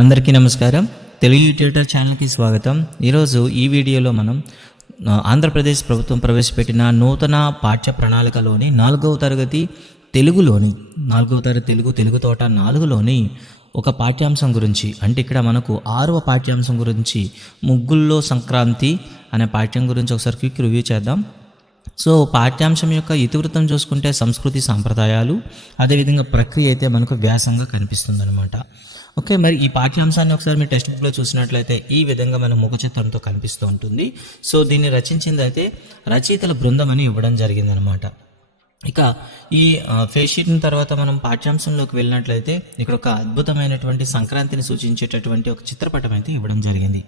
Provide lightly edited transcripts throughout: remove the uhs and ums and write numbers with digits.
అందరికీ నమస్కారం. తెలుగు ట్యూటర్ ఛానల్కి స్వాగతం. ఈరోజు ఈ వీడియోలో మనం ఆంధ్రప్రదేశ్ ప్రభుత్వం ప్రవేశపెట్టిన నూతన పాఠ్య ప్రణాళికలోని 4వ తరగతి తెలుగు తోట 4లోని ఒక పాఠ్యాంశం గురించి, అంటే ఇక్కడ మనకు 6వ పాఠ్యాంశం గురించి ముగ్గుల్లో సంక్రాంతి అనే పాఠ్యం గురించి ఒకసారి క్విక్ రివ్యూ చేద్దాం. సో పాఠ్యాంశం యొక్క ఇతివృత్తం చూసుకుంటే సంస్కృతి సాంప్రదాయాలు, అదేవిధంగా ప్రక్రియ అయితే మనకు వ్యాసంగా కనిపిస్తుంది అనమాట. ఓకే, మరి ఈ పాఠ్యాంశాన్ని ఒకసారి మీరు టెక్స్ట్ బుక్లో చూసినట్లయితే ఈ విధంగా మన ముఖ చిత్రంతో కనిపిస్తూ ఉంటుంది. సో దీన్ని రచించింది అయితే రచయితల బృందం అని ఇవ్వడం జరిగిందనమాట. ఇక ఈ ఫేస్ షీట్ తర్వాత మనం పాఠ్యాంశంలోకి వెళ్ళినట్లయితే ఇక్కడ ఒక అద్భుతమైనటువంటి సంక్రాంతిని సూచించేటటువంటి ఒక చిత్రపటం అయితే ఇవ్వడం జరిగింది.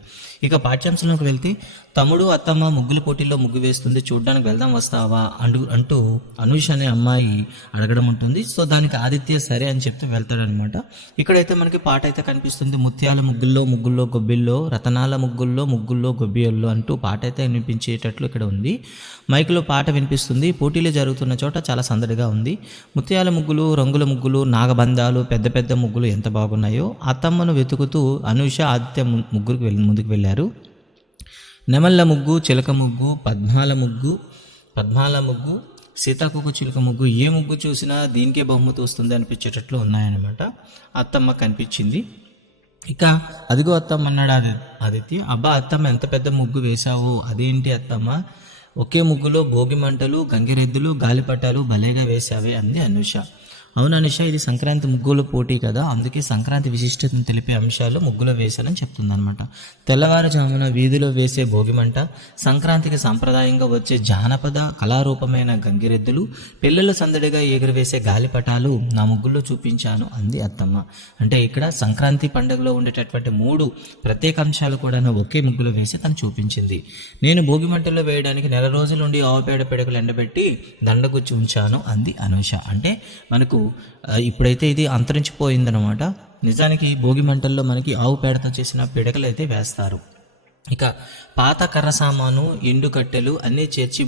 ఇక పాఠ్యాంశంలోకి వెళ్తే తమ్ముడు అత్తమ్మ ముగ్గుల పోటీల్లో ముగ్గు వేస్తుంది, చూడ్డానికి వెళ్దాం వస్తావా అంటూ అనూష్ అనే అమ్మాయి అడగడం ఉంటుంది. సో దానికి ఆదిత్య సరే అని చెప్తే వెళ్తాడనమాట. ఇక్కడైతే మనకి పాట అయితే కనిపిస్తుంది. ముత్యాల ముగ్గుల్లో గొబ్బిల్లో, రతనాల ముగ్గుల్లో గొబ్బియల్లో అంటూ పాట అయితే వినిపించేటట్లు ఇక్కడ ఉంది. మైకులో పాట వినిపిస్తుంది. పోటీలు జరుగుతున్న చోట చాలా సందడిగా ఉంది. ముత్యాల ముగ్గులు, రంగుల ముగ్గులు, నాగబంధాలు, పెద్ద పెద్ద ముగ్గులు ఎంత బాగున్నాయో. అత్తమ్మను వెతుకుతూ అనూష ఆదిత్య ముందుకు వెళ్ళారు. నెమళ్ళ ముగ్గు, చిలక ముగ్గు, పద్మాల ముగ్గు, సీతాకోక చిలుక ముగ్గు, ఏ ముగ్గు చూసినా దీనికే బహుమతి వస్తుంది అనిపించేటట్లు ఉన్నాయన్నమాట. అత్తమ్మ కనిపించింది. ఇక అదిగో అత్తమ్మ అన్నాడు ఆదిత్య. అబ్బా అత్తమ్మ ఎంత పెద్ద ముగ్గు వేశావు, అదేంటి అత్తమ్మ, ఒకే ముగ్గులో భోగి మంటలు, గంగిరెద్దులు, గాలిపటాలు భలేగా వేశావే అంది అనూష. అవును అనూష, ఇది సంక్రాంతి ముగ్గుల పోటీ కదా, అందుకే సంక్రాంతి విశిష్టతను తెలిపే అంశాలు ముగ్గులో వేశానని చెప్తుందనమాట. తెల్లవారుజామున వీధిలో వేసే భోగిమంట, సంక్రాంతికి సాంప్రదాయంగా వచ్చే జానపద కళారూపమైన గంగిరెద్దులు, పిల్లలు సందడిగా ఎగురవేసే గాలిపటాలు నా ముగ్గుల్లో చూపించాను అంది అత్తమ్మ. అంటే ఇక్కడ సంక్రాంతి పండుగలో ఉండేటటువంటి 3 ప్రత్యేక అంశాలు కూడా ఒకే ముగ్గులో వేసి తను చూపించింది. నేను భోగిమంటల్లో వేయడానికి నెల రోజుల నుండి ఆవుపేడ పిడకలు ఎండబెట్టి దండగుచ్చి ఉంచాను అంది అనూష. అంటే మనకు ఇప్పుడైతే ఇది అంతరించిపోయిందనమాట. నిజానికి భోగి మంటల్లో మనకి ఆవు పేడతో చేసిన పిడకలు అయితే వేస్తారు. ఇక పాత కర్ర సామాను, ఎండు కట్టెలు అన్నీ చేర్చి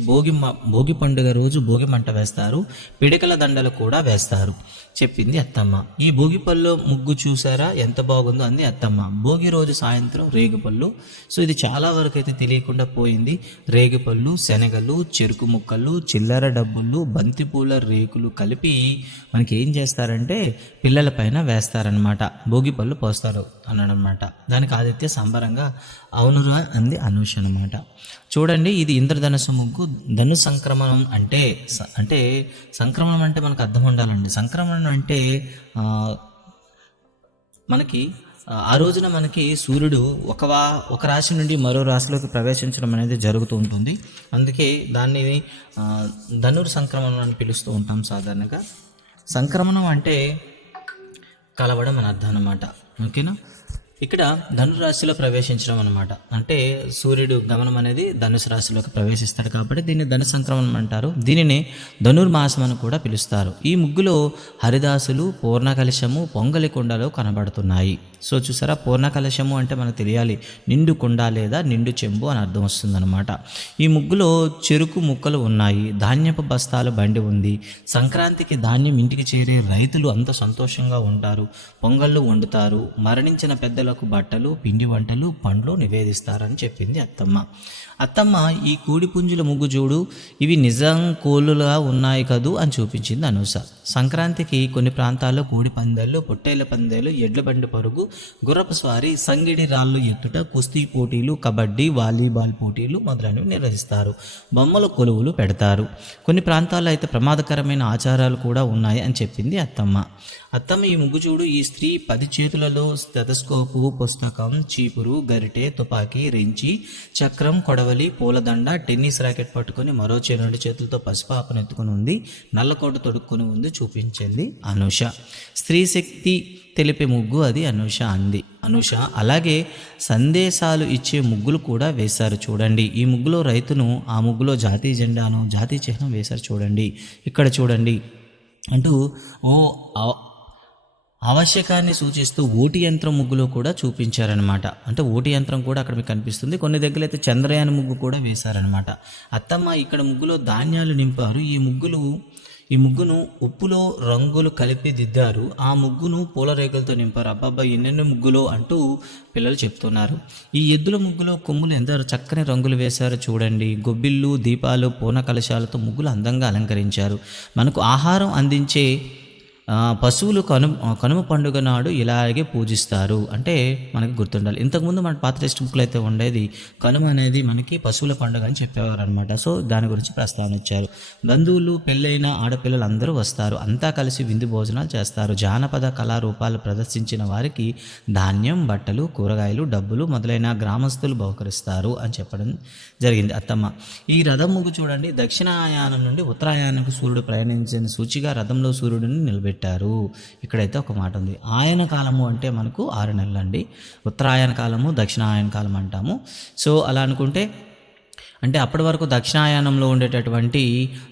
భోగి పండుగ రోజు భోగి మంట వేస్తారు. పిడకల దండలు కూడా వేస్తారు చెప్పింది అత్తమ్మ. ఈ భోగి పళ్ళు ముగ్గు చూసారా ఎంత బాగుందో అంది అత్తమ్మ. భోగి రోజు సాయంత్రం రేగిపళ్ళు. సో ఇది చాలా వరకు అయితే తెలియకుండా పోయింది. రేగిపళ్ళు, శనగలు, చెరుకు ముక్కలు, చిల్లర డబ్బులు, బంతిపూల రేకులు కలిపి మనకి ఏం చేస్తారంటే పిల్లల పైన వేస్తారనమాట. భోగి పళ్ళు పోస్తారు అన్నాడనమాట. దానికి ఆదిత్య సంబరంగా అవునురా అంది అనూష అనమాట. చూడండి, ఇది ఇంద్రధనుసు ముగ్గు. ధను సంక్రమణం అంటే సంక్రమణం అంటే మనకు అర్థం ఉండాలండి. సంక్రమణం అంటే మనకి ఆ రోజున మనకి సూర్యుడు ఒక రాశి నుండి మరో రాశిలోకి ప్రవేశించడం అనేది జరుగుతూ ఉంటుంది. అందుకే దాన్ని ధనుర్ సంక్రమణం అని పిలుస్తూ ఉంటాం సాధారణంగా. సంక్రమణం అంటే కలవడం అని అర్థం అన్నమాట. ఓకేనా, ఇక్కడ ధనురాశిలో ప్రవేశించడం అనమాట. అంటే సూర్యుడు గమనం అనేది ధనుసు రాశిలోకి ప్రవేశిస్తాడు కాబట్టి దీన్ని ధను సంక్రమణం అంటారు. దీనిని ధనుర్మాసం అని కూడా పిలుస్తారు. ఈ ముగ్గులో హరిదాసులు, పూర్ణ కలశము, పొంగలి కుండలు కనబడుతున్నాయి. సో చూసారా, పూర్ణ కలశము అంటే మనకు తెలియాలి నిండు కుండ లేదా నిండు చెంబు అని అర్థం వస్తుందన్నమాట. ఈ ముగ్గులో చెరుకు ముక్కలు ఉన్నాయి, ధాన్యపు బస్తాల బండి ఉంది. సంక్రాంతికి ధాన్యం ఇంటికి చేరే రైతులు అంత సంతోషంగా ఉంటారు. పొంగళ్ళు వండుతారు. మరణించిన పెద్దలకు బట్టలు, పిండి వంటలు, పండ్లు నివేదిస్తారని చెప్పింది అత్తమ్మ ఈ కోడి పుంజుల ముగ్గు చూడు, ఇవి నిజం కోళ్ళులా ఉన్నాయి కదూ అని చూపించింది అనూష. సంక్రాంతికి కొన్ని ప్రాంతాల్లో కోడి పందాలు, పొట్టేళ్ల పందాలు, ఎడ్ల బండి పరుగు, గుర్రపు స్వారీ, సంగిడి రాళ్ళు ఎత్తుట, కుస్తీ పోటీలు, కబడ్డీ, వాలీబాల్ పోటీలు మొదలైనవి నిర్వహిస్తారు. బొమ్మల కొలువులు పెడతారు. కొన్ని ప్రాంతాల్లో అయితే ప్రమాదకరమైన ఆచారాలు కూడా ఉన్నాయి అని చెప్పింది అత్తమ్మ. ఈ ముగ్గు చూడు, ఈ స్త్రీ 10 చేతులలో స్టెథోస్కోపు, పుస్తకం, చీపురు, గరిటె, తుపాకీ, రెంచి, చక్రం, కొడవలి, పూలదండ, టెన్నిస్ రాకెట్ పట్టుకొని మరో 2 చేతులతో పసిపాపను ఎత్తుకుని ఉంది. నల్లకోట తొడుక్కొని ఉంది చూపించింది అనూష. స్త్రీ శక్తి తెలిపే ముగ్గు అది అనూష. అలాగే సందేశాలు ఇచ్చే ముగ్గులు కూడా వేశారు చూడండి. ఈ ముగ్గులో రైతును, ఆ ముగ్గులో జాతీయ జెండాను, జాతీయ చిహ్నం వేశారు చూడండి. ఇక్కడ చూడండి అంటూ ఆవశ్యకాన్ని సూచిస్తూ ఓటి యంత్రం ముగ్గులో కూడా చూపించారనమాట. అంటే ఓటి యంత్రం కూడా అక్కడ మీకు కనిపిస్తుంది. కొన్ని దగ్గర అయితే చంద్రయాన ముగ్గు కూడా వేశారనమాట. అత్తమ్మ ఇక్కడ ముగ్గులో ధాన్యాలు నింపారు. ఈ ముగ్గులు ఈ ముగ్గును ఉప్పులో రంగులు కలిపి దిద్దారు. ఆ ముగ్గును పూల రేకులతో నింపారు. అబ్బాబ్బా ఎన్నెన్నో ముగ్గులు అంటూ పిల్లలు చెప్తున్నారు. ఈ ఎద్దుల ముగ్గులో కొమ్ములు ఎంత చక్కని రంగులు వేశారో చూడండి. గొబ్బిళ్ళు, దీపాలు, పూర్ణ కలశాలతో ముగ్గులు అందంగా అలంకరించారు. మనకు ఆహారం అందించే పశువులు కనుమ పండుగ నాడు ఇలాగే పూజిస్తారు అంటే మనకి గుర్తుండాలి. ఇంతకుముందు మన పాత టెక్స్ట్ బుక్లో అయితే ఉండేది కనుమ అనేది మనకి పశువుల పండుగ అని చెప్పేవారు అనమాట. సో దాని గురించి ప్రస్తావన ఇచ్చారు. బంధువులు, పెళ్ళైన ఆడపిల్లలు అందరూ వస్తారు. అంతా కలిసి విందు భోజనాలు చేస్తారు. జానపద కళారూపాలు ప్రదర్శించిన వారికి ధాన్యం, బట్టలు, కూరగాయలు, డబ్బులు మొదలైన గ్రామస్తులు బహుకరిస్తారు అని చెప్పడం జరిగింది అత్తమ్మ. ఈ రథం ముగ్గు చూడండి. దక్షిణాయానం నుండి ఉత్తరాయానికి సూర్యుడు ప్రయాణించిన సూచిగా రథంలో సూర్యుడిని నిలబెట్టారు. ఇక్కడైతే ఒక మాట ఉంది. ఆయన కాలము అంటే మనకు 6 నెలలు అండి. ఉత్తరాయణ కాలము, దక్షిణాయన కాలం అంటాము. సో అలా అనుకుంటే అంటే అప్పటి వరకు దక్షిణాయనంలో ఉండేటటువంటి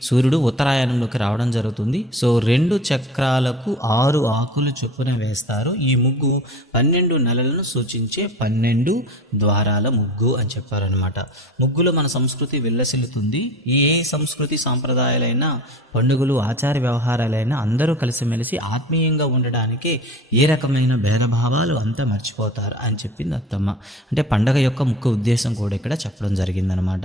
సూర్యుడు ఉత్తరాయణంలోకి రావడం జరుగుతుంది. సో 2 చక్రాలకు 6 ఆకులు చొప్పున వేస్తారు. ఈ ముగ్గు 12 నెలలను సూచించే 12 ద్వారాల ముగ్గు అని చెప్పారనమాట. ముగ్గులో మన సంస్కృతి విల్లసిల్లుతుంది. ఏ సంస్కృతి సాంప్రదాయాలైనా, పండుగలు, ఆచార వ్యవహారాలైనా అందరూ కలిసిమెలిసి ఆత్మీయంగా ఉండడానికి ఏ రకమైన భేదభావాలు అంతా మర్చిపోతారు అని చెప్పింది అత్తమ్మ. అంటే పండగ యొక్క ముఖ్య ఉద్దేశం కూడా ఇక్కడ చెప్పడం జరిగిందనమాట.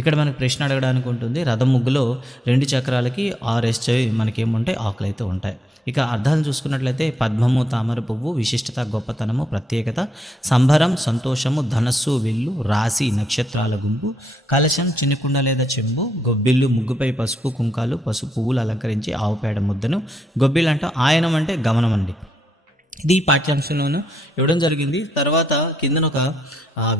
ఇక్కడ మనకు ప్రశ్న అడగడానికి ఉంటుంది. రథం ముగ్గులో 2 చక్రాలకి 6 మనకేముంటాయి ఆకులు అయితే ఉంటాయి. ఇక అర్థాలు చూసుకున్నట్లయితే పద్మము, తామర పువ్వు, విశిష్టత, గొప్పతనము, ప్రత్యేకత, సంభరం, సంతోషము, ధనస్సు, విల్లు, రాశి, నక్షత్రాల గుంపు, కలశం, చిన్నకుండ లేదా చెంబు, గొబ్బిళ్ళు, ముగ్గుపై పసుపు, కుంకాలు, పసుపు పువ్వులు అలంకరించి ఆవు పేడ ముద్దను, గొబ్బిళ్ళు అంటే ఆయనం అంటే గమనం అండి. ఇది పాఠ్యాంశంలోనూ ఇవ్వడం జరిగింది. తర్వాత కిందన ఒక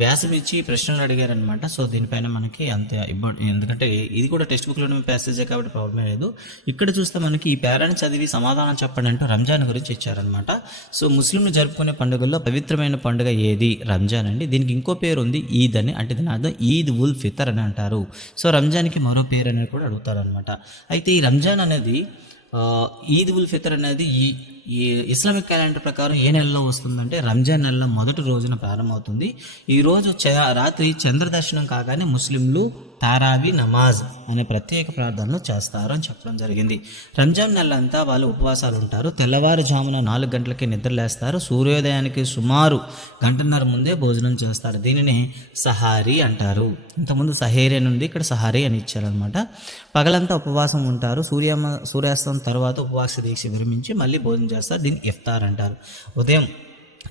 వ్యాసం ఇచ్చి ప్రశ్నలు అడిగారనమాట. సో దీనిపైన మనకి అంత ఇబ్బంది, ఎందుకంటే ఇది కూడా టెక్స్ట్ బుక్లోనే ప్యాసేజే కాబట్టి ప్రాబ్లమే లేదు. ఇక్కడ చూస్తే మనకి ఈ పేరాన్ని చదివి సమాధానం చెప్పండి అంటూ రంజాన్ గురించి ఇచ్చారనమాట. సో ముస్లింలు జరుపుకునే పండుగల్లో పవిత్రమైన పండుగ ఏది? రంజాన్ అండి. దీనికి ఇంకో పేరు ఉంది, ఈద్ అని. అంటే దీని అర్థం ఈద్ ఉల్ ఫితర్ అని అంటారు. సో రంజాన్కి మరో పేరు అనేది కూడా అడుగుతారనమాట. అయితే ఈ రంజాన్ అనేది ఈద్ ఉల్ ఫితర్ అనేది ఈ ఇస్లామిక్ క్యాలెండర్ ప్రకారం ఏ నెలలో వస్తుందంటే రంజాన్ నెలలో మొదటి రోజున ప్రారంభమవుతుంది. ఈరోజు రాత్రి చంద్రదర్శనం కాగానే ముస్లింలు తారావి నమాజ్ అనే ప్రత్యేక ప్రార్థనలు చేస్తారు అని చెప్పడం జరిగింది. రంజాన్ నెల అంతా వాళ్ళు ఉపవాసాలు ఉంటారు. తెల్లవారుజామున 4 గంటలకి నిద్రలేస్తారు. సూర్యోదయానికి సుమారు 1.5 గంటల ముందే భోజనం చేస్తారు. దీనిని సహారీ అంటారు. ఇంతకుముందు సహేరీ అని ఉంది, ఇక్కడ సహారీ అని ఇచ్చారనమాట. పగలంతా ఉపవాసం ఉంటారు. సూర్యాస్తం తర్వాత ఉపవాస దీక్ష విరమించి మళ్ళీ భోజనం చేస్తారు. దీన్ని ఇఫ్తార్ అంటారు. ఉదయం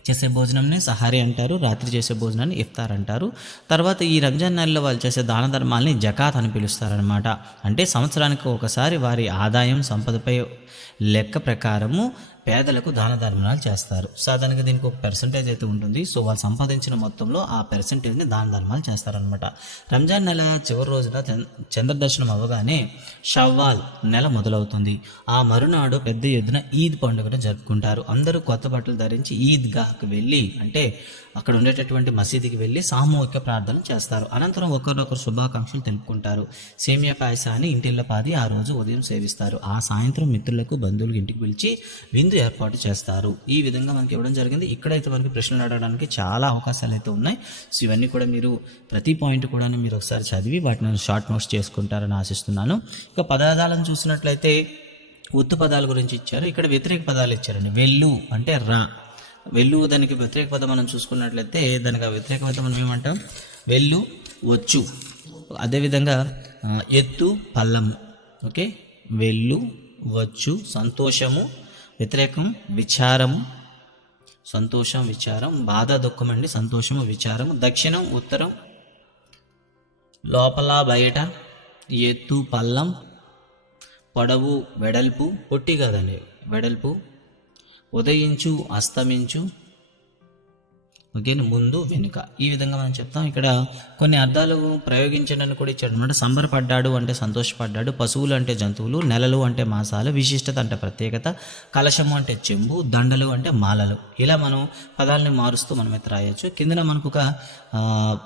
చేసే భోజనంని సహారీ అంటారు, రాత్రి చేసే భోజనాన్ని ఇఫ్తార్ అంటారు. తర్వాత ఈ రంజాన్ నెలలో వాళ్ళు చేసే దాన ధర్మాలని జకాత్ అని పిలుస్తారనమాట. అంటే సంవత్సరానికి ఒకసారి వారి ఆదాయం, సంపదపై లెక్క ప్రకారము పేదలకు దాన ధర్మాలు చేస్తారు. సాధారణంగా దీనికి ఒక పర్సంటేజ్ అయితే ఉంటుంది. సో వాళ్ళు సంపాదించిన మొత్తంలో ఆ పర్సంటేజ్ని దాన ధర్మాలు చేస్తారనమాట. రంజాన్ నెల చివరి రోజున చంద్రదర్శనం అవ్వగానే షవ్వాల్ నెల మొదలవుతుంది. ఆ మరునాడు పెద్ద ఎత్తున ఈద్ పండుగను జరుపుకుంటారు. అందరూ కొత్త బట్టలు ధరించి ఈద్గాకి వెళ్ళి, అంటే అక్కడ ఉండేటటువంటి మసీదుకి వెళ్ళి సామూహిక ప్రార్థన చేస్తారు. అనంతరం ఒకరినొకరు శుభాకాంక్షలు తెలుపుకుంటారు. సేమియా పాయసాన్ని ఇంటిల్లో పాది ఆ రోజు ఉదయం సేవిస్తారు. ఆ సాయంత్రం మిత్రులకు, బంధువులకు ఇంటికి పిలిచి విందు ఏర్పాటు చేస్తారు. ఈ విధంగా మనకి ఇవ్వడం జరిగింది. ఇక్కడైతే మనకి ప్రశ్నలు అడగడానికి చాలా అవకాశాలు అయితే ఉన్నాయి. సో ఇవన్నీ కూడా మీరు ప్రతి పాయింట్ కూడా మీరు ఒకసారి చదివి వాటిని షార్ట్ నోట్స్ చేసుకుంటారని ఆశిస్తున్నాను. ఇక పదార్థాలను చూసినట్లయితే ఉత్తు పదాల గురించి ఇచ్చారు. ఇక్కడ వ్యతిరేక పదాలు ఇచ్చారండి. వెళ్ళు అంటే రా. వెళ్ళు దానికి వ్యతిరేక పదం మనం చూసుకున్నట్లయితే దానికి ఆ వ్యతిరేక పదం మనం ఏమంటాం? వెళ్ళు, వచ్చు. అదేవిధంగా ఎత్తు, పల్లము. ఓకే, వెళ్ళు, వచ్చు. సంతోషము వ్యతిరేకం విచారము, సంతోషం, విచారం. బాధ, దుఃఖం అండి, సంతోషము, విచారము. దక్షిణం, ఉత్తరం. లోపల, బయట. ఎత్తు, పల్లం. పొడవు, వెడల్పు. పొట్టి కాదండి, వెడల్పు. ఉదయించు, అస్తమించు. ఓకే, ముందు, వెనుక. ఈ విధంగా మనం చెప్తాం. ఇక్కడ కొన్ని అర్థాలు ప్రయోగించండి కూడా ఇచ్చాడు అనమాట. సంబరపడ్డాడు అంటే సంతోషపడ్డాడు. పశువులు అంటే జంతువులు. నెలలు అంటే మాసాలు. విశిష్టత అంటే ప్రత్యేకత. కలశము అంటే చెంబు. దండలు అంటే మాలలు. ఇలా మనం పదాలని మారుస్తూ మనమైతే రాయొచ్చు. కిందన మనకు ఒక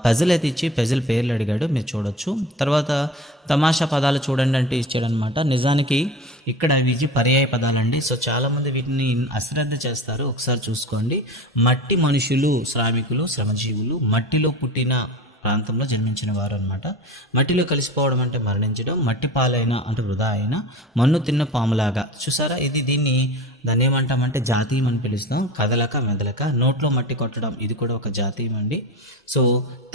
పజిల్ అయితే ఇచ్చి పజిల్ పేర్లు అడిగాడు, మీరు చూడొచ్చు. తర్వాత తమాషా పదాలు చూడండి అంటే ఇచ్చాడనమాట. నిజానికి ఇక్కడ ఇవి పర్యాయ పదాలండి. సో చాలామంది వీటిని అశ్రద్ధ చేస్తారు, ఒకసారి చూసుకోండి. మట్టి మనుషులు, శ్రామికులు, శ్రమజీవులు. మట్టిలో పుట్టిన ప్రాంతంలో జన్మించిన వారు అనమాట. మట్టిలో కలిసిపోవడం అంటే మరణించడం, మట్టి పాలైన అంటే వృధా అయిన, మన్ను తిన్న పాములాగా. చూసారా, దాన్ని ఏమంటామంటే జాతీయం అని పిలుస్తాం. కదలక మెదలక నోట్లో మట్టి కొట్టడం, ఇది కూడా ఒక జాతీయం అండి. సో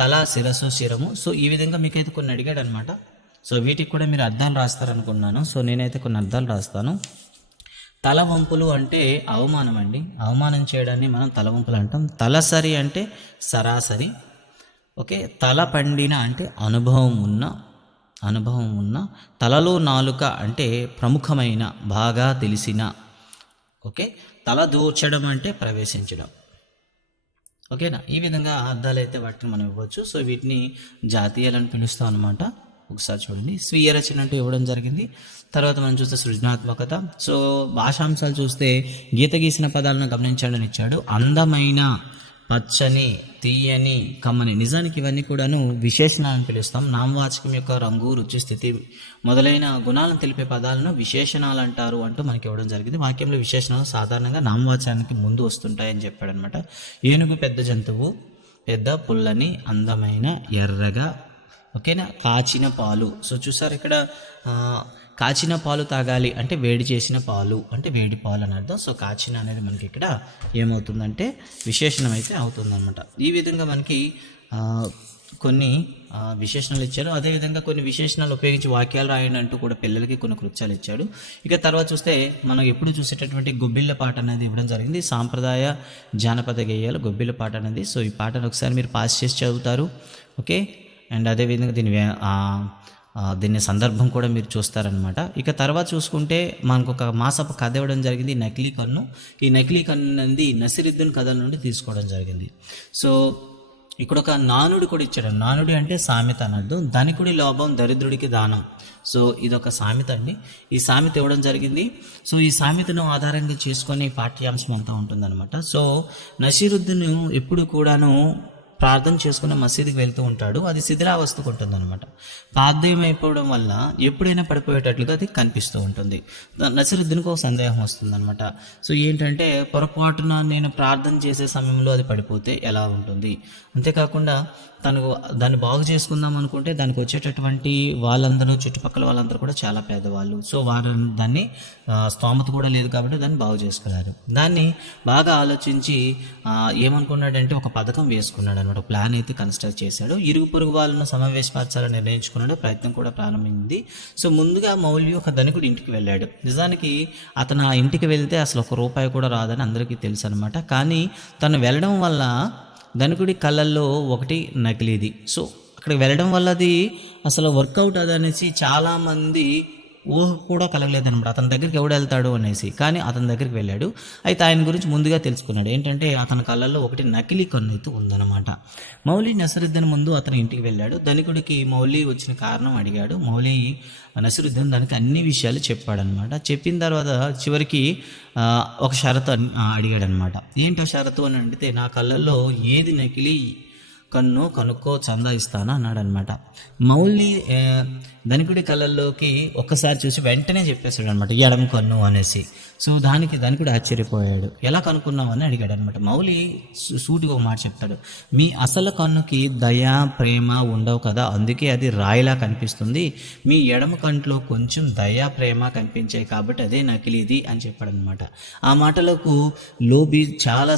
తల, శిరస్సు, శిరము. సో ఈ విధంగా మీకైతే కొన్ని అడిగాడు అనమాట. సో వీటికి కూడా మీరు అర్థాలు రాస్తారనుకున్నాను. సో నేనైతే కొన్ని అర్థాలు రాస్తాను. తలవంపులు అంటే అవమానం అండి. అవమానం చేయడాన్ని మనం తలవంపులు అంటాం. తలసరి అంటే సరాసరి. ఓకే, తల పండిన అంటే అనుభవం ఉన్న. తలలో నాలుక అంటే ప్రముఖమైన, బాగా తెలిసిన. ఓకే, తల దూర్చడం అంటే ప్రవేశించడం. ఓకేనా, ఈ విధంగా అర్థాలు అయితే వాటిని మనం ఇవ్వచ్చు. సో వీటిని జాతీయాలని పిలుస్తాం అనమాట. ఒకసారి చూడండి, స్వీయ రచన అంటూ ఇవ్వడం జరిగింది. తర్వాత మనం చూస్తే సృజనాత్మకత. సో భాషాంశాలు చూస్తే గీత గీసిన పదాలను గమనించండి అని ఇచ్చాడు. అందమైన, పచ్చని, తీయని, కమ్మని. నిజానికి ఇవన్నీ కూడాను విశేషణాలను పిలుస్తాం. నామవాచకం యొక్క రంగు, రుచి, స్థితి మొదలైన గుణాలను తెలిపే పదాలను విశేషణాలు అంటారు అంటూ మనకి ఇవ్వడం జరిగింది. వాక్యంలో విశేషణాలు సాధారణంగా నామవాచకానికి ముందు వస్తుంటాయని చెప్పాడు అనమాట. ఏనుగు పెద్ద జంతువు, పెద్ద, పుల్లని, అందమైన, ఎర్రగా. ఓకేనా, కాచిన పాలు. సో చూసారు ఇక్కడ కాచిన పాలు తాగాలి అంటే వేడి చేసిన పాలు అంటే వేడి పాలు అని అర్థం. సో కాచిన అనేది మనకి ఇక్కడ ఏమవుతుందంటే విశేషణం అయితే అవుతుందన్నమాట. ఈ విధంగా మనకి కొన్ని విశేషణాలు ఇచ్చారు. అదేవిధంగా కొన్ని విశేషణాలు ఉపయోగించి వాక్యాలు రాయండి అంటూ కూడా పిల్లలకి కొన్ని కృత్యాలు ఇచ్చాడు. ఇక తర్వాత చూస్తే మనం ఎప్పుడు చూసేటటువంటి గొబ్బిళ్ళ పాట అనేది ఇవ్వడం జరిగింది. సాంప్రదాయ జానపద గేయాలు గొబ్బిళ్ళ పాట అనేది. సో ఈ పాటను ఒకసారి మీరు పాస్ చేసి చదువుతారు. ఓకే, అండ్ అదేవిధంగా దీన్ని సందర్భం కూడా మీరు చూస్తారనమాట. ఇక తర్వాత చూసుకుంటే మనకు ఒక మాసపు కథ ఇవ్వడం జరిగింది, నకిలీ కన్ను. ఈ నకిలీ కన్ను అనేది నసిరుద్దీన్ కథల నుండి తీసుకోవడం జరిగింది. సో ఇక్కడ ఒక నానుడి కూడా ఇచ్చాడు. నానుడి అంటే సామెత అని అర్థం. ధనికుడి లోభం, దరిద్రుడికి దానం. సో ఇదొక సామెత అండి. ఈ సామెత ఇవ్వడం జరిగింది. సో ఈ సామెతను ఆధారంగా చేసుకొని పాఠ్యాంశం అంతా ఉంటుందన్నమాట. సో నసిరుద్దీన్ ఎప్పుడు కూడాను ప్రార్థన చేసుకున్న మసీదుకి వెళ్తూ ఉంటాడు. అది శిథిలావస్థకు ఉంటుంది అనమాట. ప్రార్థన అయిపోవడం వల్ల ఎప్పుడైనా పడిపోయేటట్లుగా అది కనిపిస్తూ ఉంటుంది. నసిరుద్దీన్కి ఒక సందేహం వస్తుంది అనమాట. సో ఏంటంటే, పొరపాటున నేను ప్రార్థన చేసే సమయంలో అది పడిపోతే ఎలా ఉంటుంది? అంతేకాకుండా తను దాన్ని బాగు చేసుకుందాం అనుకుంటే దానికి వచ్చేటటువంటి వాళ్ళందరూ, చుట్టుపక్కల వాళ్ళందరూ కూడా చాలా పేదవాళ్ళు. సో వారు దాన్ని స్తోమత కూడా లేదు కాబట్టి దాన్ని బాగు చేసుకున్నారు. దాన్ని బాగా ఆలోచించి ఏమనుకున్నాడంటే ఒక పథకం వేసుకున్నాడు అనమాట. ప్లాన్ అయితే కన్స్ట్రక్ట్ చేశాడు. ఇరుగు పొరుగు వాళ్ళను సమావేశపరచాలని నిర్ణయించుకున్నాడు. ప్రయత్నం కూడా ప్రారంభించింది. సో ముందుగా మౌల్వి ఒక ధనికుడి ఇంటికి వెళ్ళాడు. నిజానికి అతను ఆ ఇంటికి వెళ్తే అసలు ₹1 కూడా రాదని అందరికీ తెలుసు అనమాట. కానీ తను వెళ్ళడం వల్ల ధనికుడి కళ్ళల్లో ఒకటి నకిలీది. సో అక్కడికి వెళ్ళడం వల్ల అది అసలు వర్కౌట్ అదనేసి చాలామంది ఊహ కూడా కలగలేదనమాట. అతని దగ్గరికి ఎవడు వెళ్తాడు అనేసి. కానీ అతని దగ్గరికి వెళ్ళాడు. అయితే ఆయన గురించి ముందుగా తెలుసుకున్నాడు. ఏంటంటే అతని కళ్ళల్లో ఒకటి నకిలీ కన్ను అయితే ఉందన్నమాట. మౌలి నసిరుద్దీన్ ముందు అతని ఇంటికి వెళ్ళాడు. ధనికుడికి మౌలి వచ్చిన కారణం అడిగాడు. మౌలి నసిరుద్దీన్ దానికి అన్ని విషయాలు చెప్పాడనమాట. చెప్పిన తర్వాత చివరికి ఒక షరతు అడిగాడనమాట. ఏంటో షరతు అని అడిగితే, నా కళ్ళల్లో ఏది నకిలీ కన్ను కనుక్కో, చందా ఇస్తాను అన్నాడు అనమాట. మౌలి ధనికుడి కళ్ళల్లోకి ఒక్కసారి చూసి వెంటనే చెప్పేశాడు అనమాట, ఎడమ కన్ను అనేసి. సో దానికి ధనికుడు ఆశ్చర్యపోయాడు. ఎలా కనుక్కున్నావు అని అడిగాడు అనమాట. మౌలి సూటిగా ఒక మాట చెప్తాడు, మీ అసలు కన్నుకి దయ, ప్రేమ ఉండవు కదా, అందుకే అది రాయిలా కనిపిస్తుంది. మీ ఎడమ కంట్లో కొంచెం దయ, ప్రేమ కనిపించాయి కాబట్టి అదే నకిలీది అని చెప్పాడు అనమాట. ఆ మాటలకు లోబి చాలా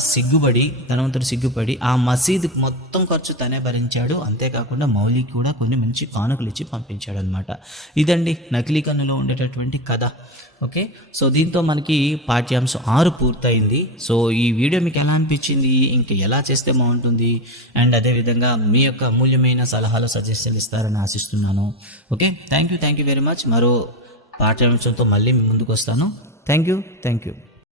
ధనవంతుడు సిగ్గుపడి ఆ మసీదుకు మొత్తం ఖర్చు తనే భరించాడు. అంతేకాకుండా మౌలికి కూడా కొన్ని మంచి కానుకలు ఇచ్చి పంపించాడు అనమాట. ఇదండి నకిలీ కన్నులో ఉండేటటువంటి కథ. ఓకే, సో దీంతో మనకి పాఠ్యాంశం 6 పూర్తయింది. సో ఈ వీడియో మీకు ఎలా అనిపించింది, ఇంకా ఎలా చేస్తే బాగుంటుంది, అండ్ అదేవిధంగా మీ యొక్క అమూల్యమైన సలహాలు, సజెషన్లు ఇస్తారని ఆశిస్తున్నాను. Okay, thank you very much. మరో పాఠ్యాంశంతో మళ్ళీ మీ ముందుకు వస్తాను. Thank you.